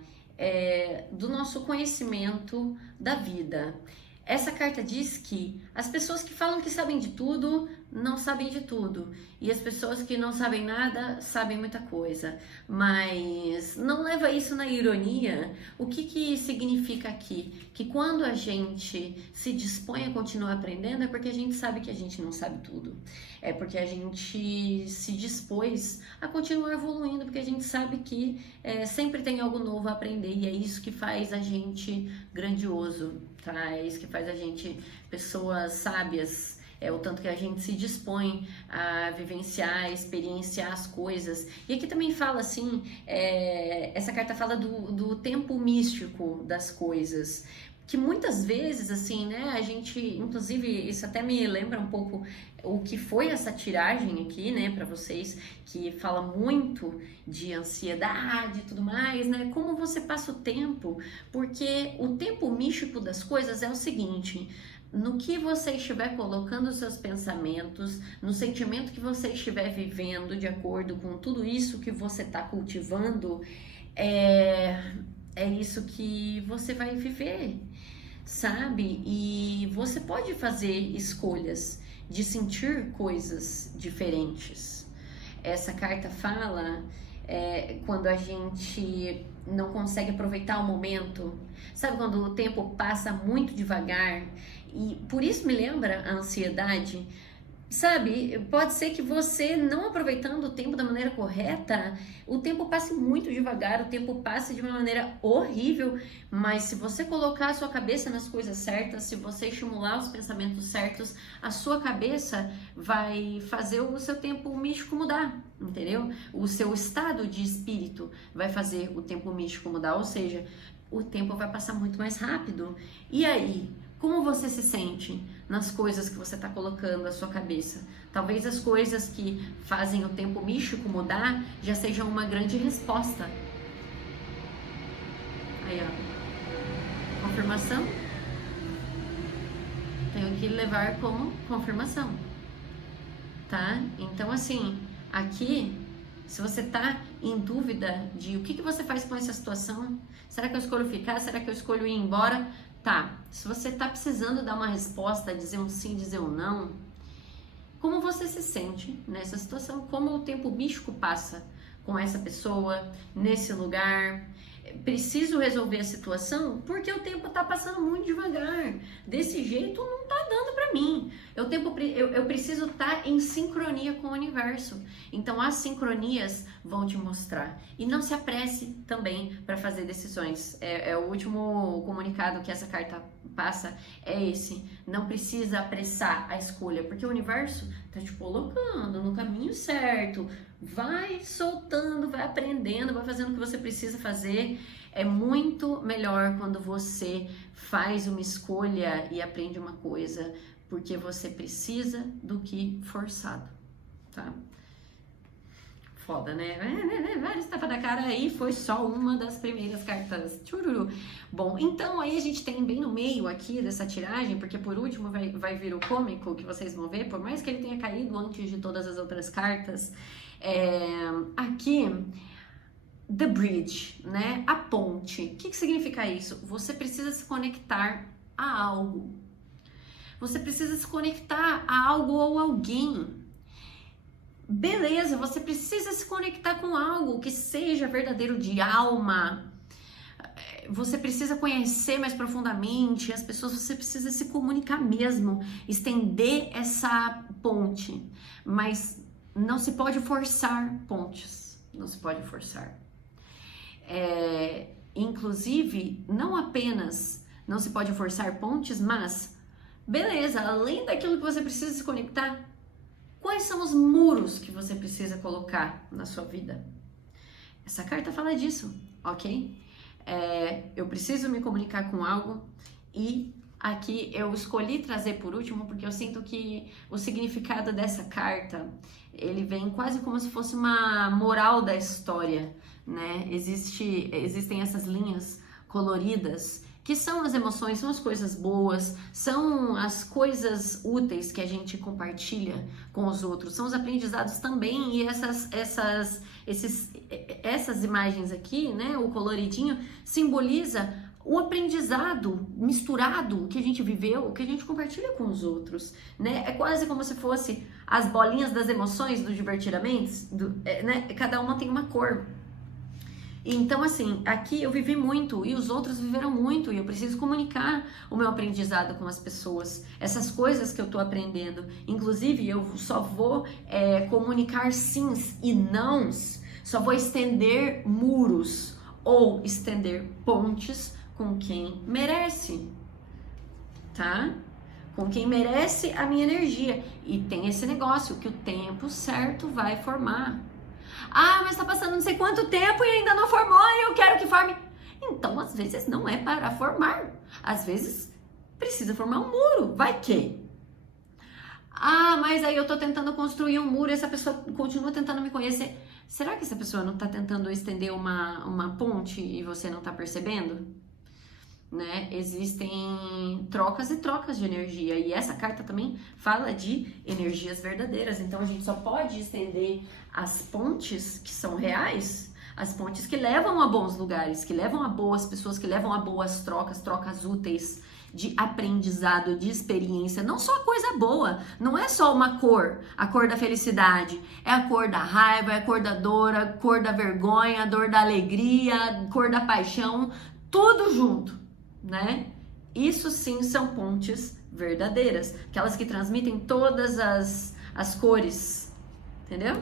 do nosso conhecimento da vida. Essa carta diz que as pessoas que falam que sabem de tudo, não sabem de tudo. E as pessoas que não sabem nada, sabem muita coisa. Mas não leva isso na ironia. O que significa aqui? Que quando a gente se dispõe a continuar aprendendo, é porque a gente sabe que a gente não sabe tudo. É porque a gente se dispôs a continuar evoluindo, porque a gente sabe que sempre tem algo novo a aprender. E é isso que faz a gente grandioso, tá? É isso que faz a gente pessoas sábias. É o tanto que a gente se dispõe a vivenciar, experienciar as coisas. E aqui também fala assim, essa carta fala do tempo místico das coisas. Que muitas vezes, assim, né, a gente, inclusive, isso até me lembra um pouco o que foi essa tiragem aqui, né, para vocês, que fala muito de ansiedade e tudo mais, né, como você passa o tempo, porque o tempo místico das coisas é o seguinte: no que você estiver colocando os seus pensamentos, no sentimento que você estiver vivendo, de acordo com tudo isso que você está cultivando, é isso que você vai viver, sabe? E você pode fazer escolhas de sentir coisas diferentes. Essa carta fala quando a gente não consegue aproveitar o momento, sabe? Quando o tempo passa muito devagar, e por isso me lembra a ansiedade. Sabe, pode ser que você não aproveitando o tempo da maneira correta, o tempo passe muito devagar, o tempo passe de uma maneira horrível, mas se você colocar a sua cabeça nas coisas certas, se você estimular os pensamentos certos, a sua cabeça vai fazer o seu tempo místico mudar, entendeu? O seu estado de espírito vai fazer o tempo místico mudar, ou seja, o tempo vai passar muito mais rápido. E aí, como você se sente nas coisas que você está colocando à sua cabeça? Talvez as coisas que fazem o tempo místico mudar já sejam uma grande resposta. Aí, ó. Confirmação. Tenho que levar como confirmação. Tá? Então, assim, aqui, se você tá em dúvida de o que você faz com essa situação, será que eu escolho ficar? Será que eu escolho ir embora? Tá, se você tá precisando dar uma resposta, dizer um sim, dizer um não, como você se sente nessa situação? Como o tempo místico passa com essa pessoa, nesse lugar? Preciso resolver a situação porque o tempo tá passando muito devagar. Desse jeito não tá dando pra mim. Eu preciso estar em sincronia com o universo. Então as sincronias vão te mostrar. E não se apresse também para fazer decisões. O último comunicado que essa carta passa é esse. Não precisa apressar a escolha, porque o universo tá te colocando no caminho certo. Vai soltando, vai aprendendo, vai fazendo o que você precisa fazer. É muito melhor quando você faz uma escolha e aprende uma coisa porque você precisa do que forçado, tá? Foda, né? Vários tapas da cara aí, foi só uma das primeiras cartas. Tchururu. Bom, então aí a gente tem bem no meio aqui dessa tiragem, porque por último vai vir o cômico, que vocês vão ver, por mais que ele tenha caído antes de todas as outras cartas. Aqui, The Bridge, né? A ponte. O que significa isso? Você precisa se conectar a algo. Você precisa se conectar a algo ou alguém. Beleza, você precisa se conectar com algo que seja verdadeiro de alma. Você precisa conhecer mais profundamente as pessoas, você precisa se comunicar mesmo, estender essa ponte. Mas não se pode forçar pontes, não se pode forçar. Inclusive, não apenas não se pode forçar pontes, mas, beleza, além daquilo que você precisa se conectar, quais são os muros que você precisa colocar na sua vida? Essa carta fala disso, ok? Eu preciso me comunicar com algo e aqui eu escolhi trazer por último porque eu sinto que o significado dessa carta, ele vem quase como se fosse uma moral da história, né? Existem essas linhas coloridas que são as emoções, são as coisas boas, são as coisas úteis que a gente compartilha com os outros, são os aprendizados também, e essas imagens aqui, né, o coloridinho, simboliza o aprendizado misturado que a gente viveu, que a gente compartilha com os outros, né? É quase como se fosse as bolinhas das emoções do Divertidamente, né? Cada uma tem uma cor. Então, assim, aqui eu vivi muito e os outros viveram muito e eu preciso comunicar o meu aprendizado com as pessoas, essas coisas que eu tô aprendendo. Inclusive, eu só vou comunicar sims e nãos, só vou estender muros ou estender pontes com quem merece, tá? Com quem merece a minha energia. E tem esse negócio que o tempo certo vai formar. Ah, mas tá passando não sei quanto tempo e ainda não formou e eu quero que forme. Então, às vezes, não é para formar. Às vezes, precisa formar um muro. Vai que? Ah, mas aí eu tô tentando construir um muro e essa pessoa continua tentando me conhecer. Será que essa pessoa não tá tentando estender uma ponte e você não tá percebendo? Né? Existem trocas e trocas de energia e essa carta também fala de energias verdadeiras, então a gente só pode estender as pontes que são reais, as pontes que levam a bons lugares, que levam a boas pessoas, que levam a boas trocas úteis de aprendizado, de experiência, não só coisa boa, não é só uma cor, a cor da felicidade, é a cor da raiva, é a cor da dor, a cor da vergonha, a dor da alegria, a cor da paixão, tudo junto. Né? Isso sim são pontes verdadeiras, aquelas que transmitem todas as cores, entendeu?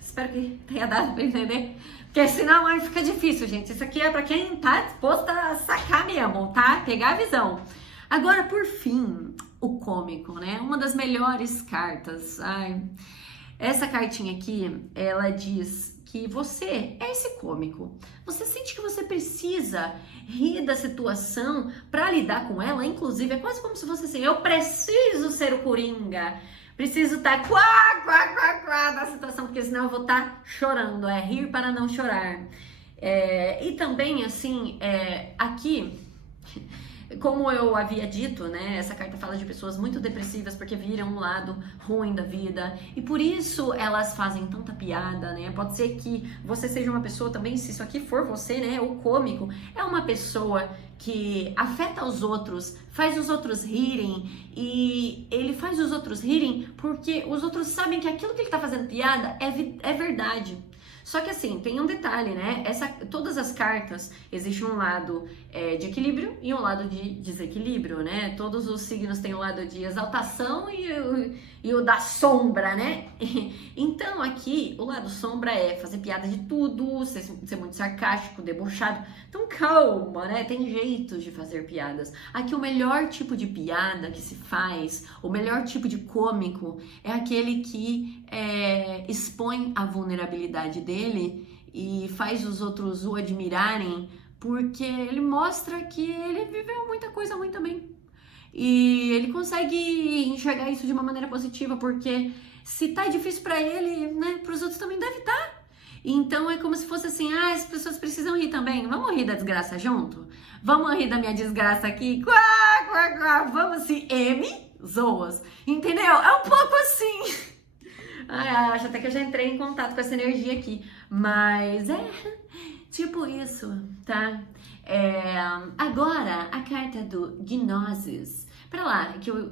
Espero que tenha dado para entender, porque senão aí fica difícil, gente. Isso aqui é para quem tá disposto a sacar mesmo, tá? Pegar a visão. Agora, por fim, o cômico, né? Uma das melhores cartas. Ai, essa cartinha aqui, ela diz que você é esse cômico. Você sente que você precisa rir da situação para lidar com ela, inclusive é quase como se fosse assim, eu preciso ser o Coringa, preciso estar quá da situação, porque senão eu vou estar chorando, é rir para não chorar. E também, assim, aqui, como eu havia dito, né, essa carta fala de pessoas muito depressivas porque viram um lado ruim da vida e por isso elas fazem tanta piada, né? Pode ser que você seja uma pessoa também, se isso aqui for você, né, o cômico, é uma pessoa que afeta os outros, faz os outros rirem e ele faz os outros rirem porque os outros sabem que aquilo que ele tá fazendo piada é verdade. Só que assim, tem um detalhe, né? Todas as cartas, existe um lado de equilíbrio e um lado de desequilíbrio, né? Todos os signos têm o lado de exaltação e o da sombra, né? Então aqui, o lado sombra é fazer piada de tudo, ser muito sarcástico, debochado. Então calma, né? Tem jeitos de fazer piadas. Aqui o melhor tipo de piada que se faz, o melhor tipo de cômico é aquele que expõe a vulnerabilidade dele e faz os outros o admirarem porque ele mostra que ele viveu muita coisa ruim também. E ele consegue enxergar isso de uma maneira positiva, porque se tá difícil pra ele, né, pros outros também deve estar. Então é como se fosse assim, as pessoas precisam rir também. Vamos rir da desgraça junto? Vamos rir da minha desgraça aqui? Quá, quá, quá. Vamos se zoas. Entendeu? É um pouco assim. Ai, acho até que eu já entrei em contato com essa energia aqui. Mas é tipo isso, tá? Agora, a carta do Gnosis. Pra lá, que eu...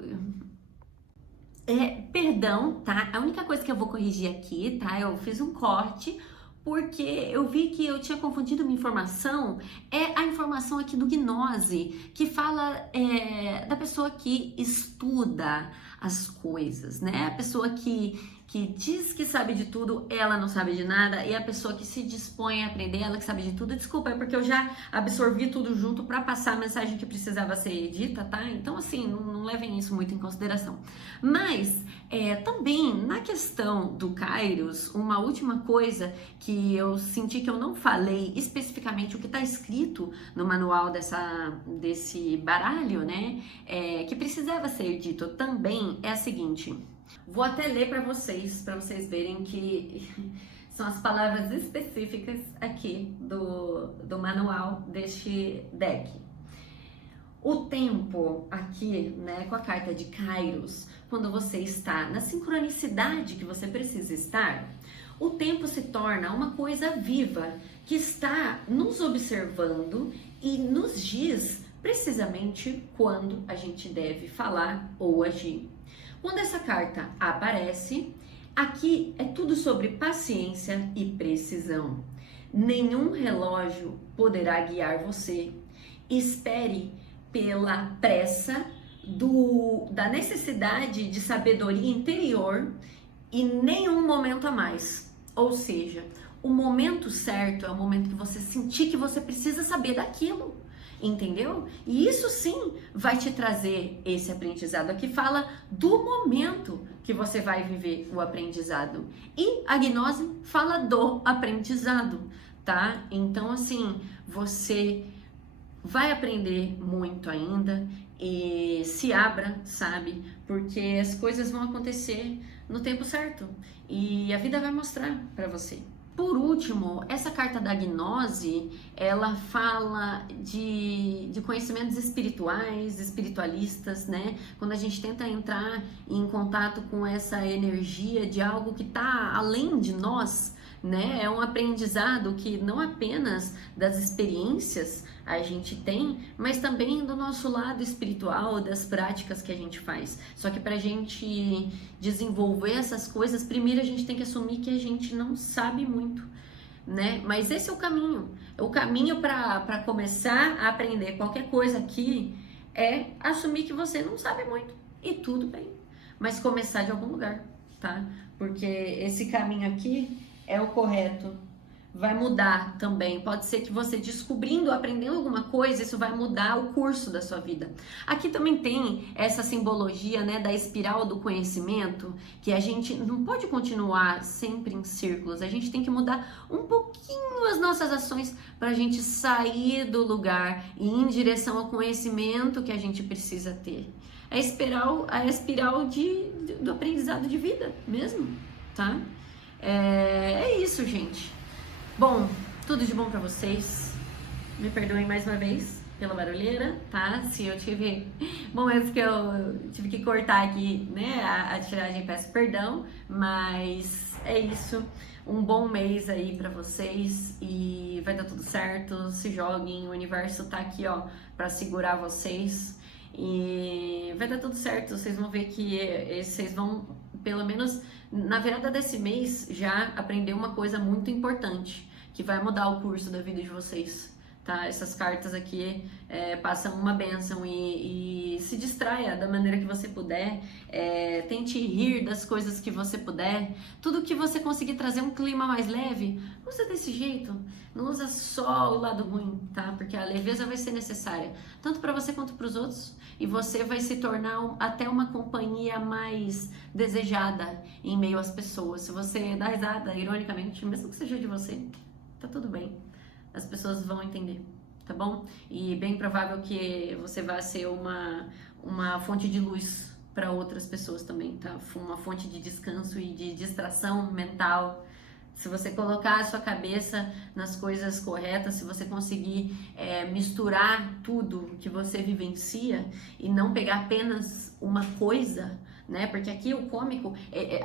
perdão, tá? A única coisa que eu vou corrigir aqui, tá? Eu fiz um corte porque eu vi que eu tinha confundido uma informação. É a informação aqui do Gnose, que fala da pessoa que estuda as coisas, né? A pessoa que diz que sabe de tudo, ela não sabe de nada, e a pessoa que se dispõe a aprender, ela que sabe de tudo. Desculpa, é porque eu já absorvi tudo junto para passar a mensagem que precisava ser dita, tá? Então, assim, não levem isso muito em consideração. Mas, também, na questão do Kairos, uma última coisa que eu senti que eu não falei especificamente o que está escrito no manual desse baralho, né? Que precisava ser dito também é a seguinte. Vou até ler para vocês verem que são as palavras específicas aqui do manual deste deck. O tempo aqui, né, com a carta de Kairos, quando você está na sincronicidade que você precisa estar, o tempo se torna uma coisa viva que está nos observando e nos diz precisamente quando a gente deve falar ou agir. Quando essa carta aparece, aqui é tudo sobre paciência e precisão. Nenhum relógio poderá guiar você. Espere pela pressa da necessidade de sabedoria interior e nenhum momento a mais. Ou seja, o momento certo é o momento que você sentir que você precisa saber daquilo. Entendeu? E isso sim vai te trazer esse aprendizado. Aqui fala do momento que você vai viver o aprendizado. E a gnose fala do aprendizado, tá? Então, assim, você vai aprender muito ainda e se abra, sabe? Porque as coisas vão acontecer no tempo certo e a vida vai mostrar pra você. Por último, essa carta da gnose, ela fala de conhecimentos espirituais, espiritualistas, né? Quando a gente tenta entrar em contato com essa energia de algo que está além de nós, né? É um aprendizado que não apenas das experiências a gente tem, mas também do nosso lado espiritual, das práticas que a gente faz. Só que para a gente desenvolver essas coisas, primeiro a gente tem que assumir que a gente não sabe muito, né? Mas esse é o caminho. O caminho para começar a aprender qualquer coisa aqui é assumir que você não sabe muito. E tudo bem. Mas começar de algum lugar, tá? Porque esse caminho aqui é o correto. Vai mudar também. Pode ser que você descobrindo, aprendendo alguma coisa, isso vai mudar o curso da sua vida. Aqui também tem essa simbologia, né, da espiral do conhecimento, que a gente não pode continuar sempre em círculos. A gente tem que mudar um pouquinho as nossas ações para a gente sair do lugar e ir em direção ao conhecimento que a gente precisa ter. A espiral do aprendizado de vida mesmo, tá? É isso, gente. Bom, tudo de bom pra vocês. Me perdoem mais uma vez pela barulheira, tá? Se eu tive momentos que eu tive que cortar aqui, né, a tiragem, peço perdão, mas é isso. Um bom mês aí pra vocês e vai dar tudo certo. Se joguem, o universo tá aqui, ó, pra segurar vocês e vai dar tudo certo. Vocês vão ver que vocês vão, pelo menos na virada desse mês, já aprender uma coisa muito importante, que vai mudar o curso da vida de vocês, tá? Essas cartas aqui passam uma bênção e se distraia da maneira que você puder, tente rir das coisas que você puder, tudo que você conseguir trazer um clima mais leve, usa desse jeito, não usa só o lado ruim, tá? Porque a leveza vai ser necessária, tanto para você quanto para os outros, e você vai se tornar até uma companhia mais desejada em meio às pessoas. Se você dá risada, ironicamente, mesmo que seja de você, tá tudo bem, as pessoas vão entender, tá bom? E bem provável que você vá ser uma fonte de luz para outras pessoas também, tá? Uma fonte de descanso e de distração mental. Se você colocar a sua cabeça nas coisas corretas, se você conseguir misturar tudo que você vivencia e não pegar apenas uma coisa, né? Porque aqui o cômico,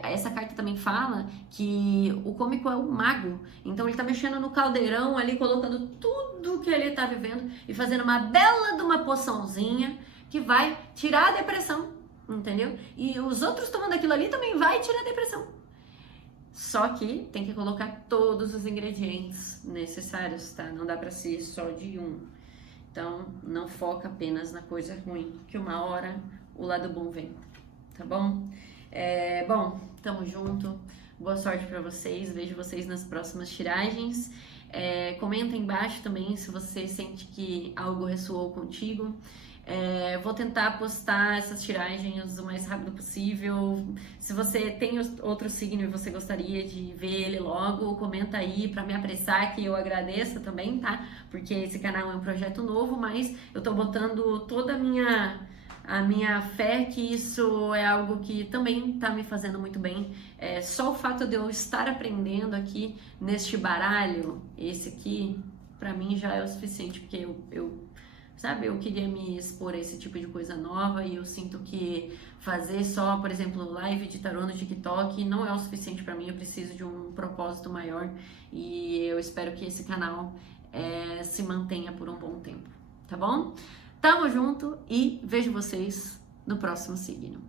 essa carta também fala que o cômico é o mago. Então ele tá mexendo no caldeirão ali, colocando tudo que ele tá vivendo e fazendo uma bela de uma poçãozinha que vai tirar a depressão, entendeu? E os outros tomando aquilo ali também vai tirar a depressão. Só que tem que colocar todos os ingredientes necessários, tá? Não dá pra ser só de um. Então, não foca apenas na coisa ruim, que uma hora o lado bom vem, tá bom? Bom, tamo junto. Boa sorte pra vocês. Vejo vocês nas próximas tiragens. Comenta aí embaixo também se você sente que algo ressoou contigo. Vou tentar postar essas tiragens o mais rápido possível. Se você tem outro signo e você gostaria de ver ele logo, comenta aí para me apressar, que eu agradeço também, tá? Porque esse canal é um projeto novo, mas eu tô botando toda a minha fé que isso é algo que também tá me fazendo muito bem. Só o fato de eu estar aprendendo aqui neste baralho, esse aqui, pra mim já é o suficiente, porque sabe, eu queria me expor a esse tipo de coisa nova e eu sinto que fazer só, por exemplo, live de tarô no TikTok não é o suficiente pra mim, eu preciso de um propósito maior e eu espero que esse canal se mantenha por um bom tempo, tá bom? Tamo junto e vejo vocês no próximo signo.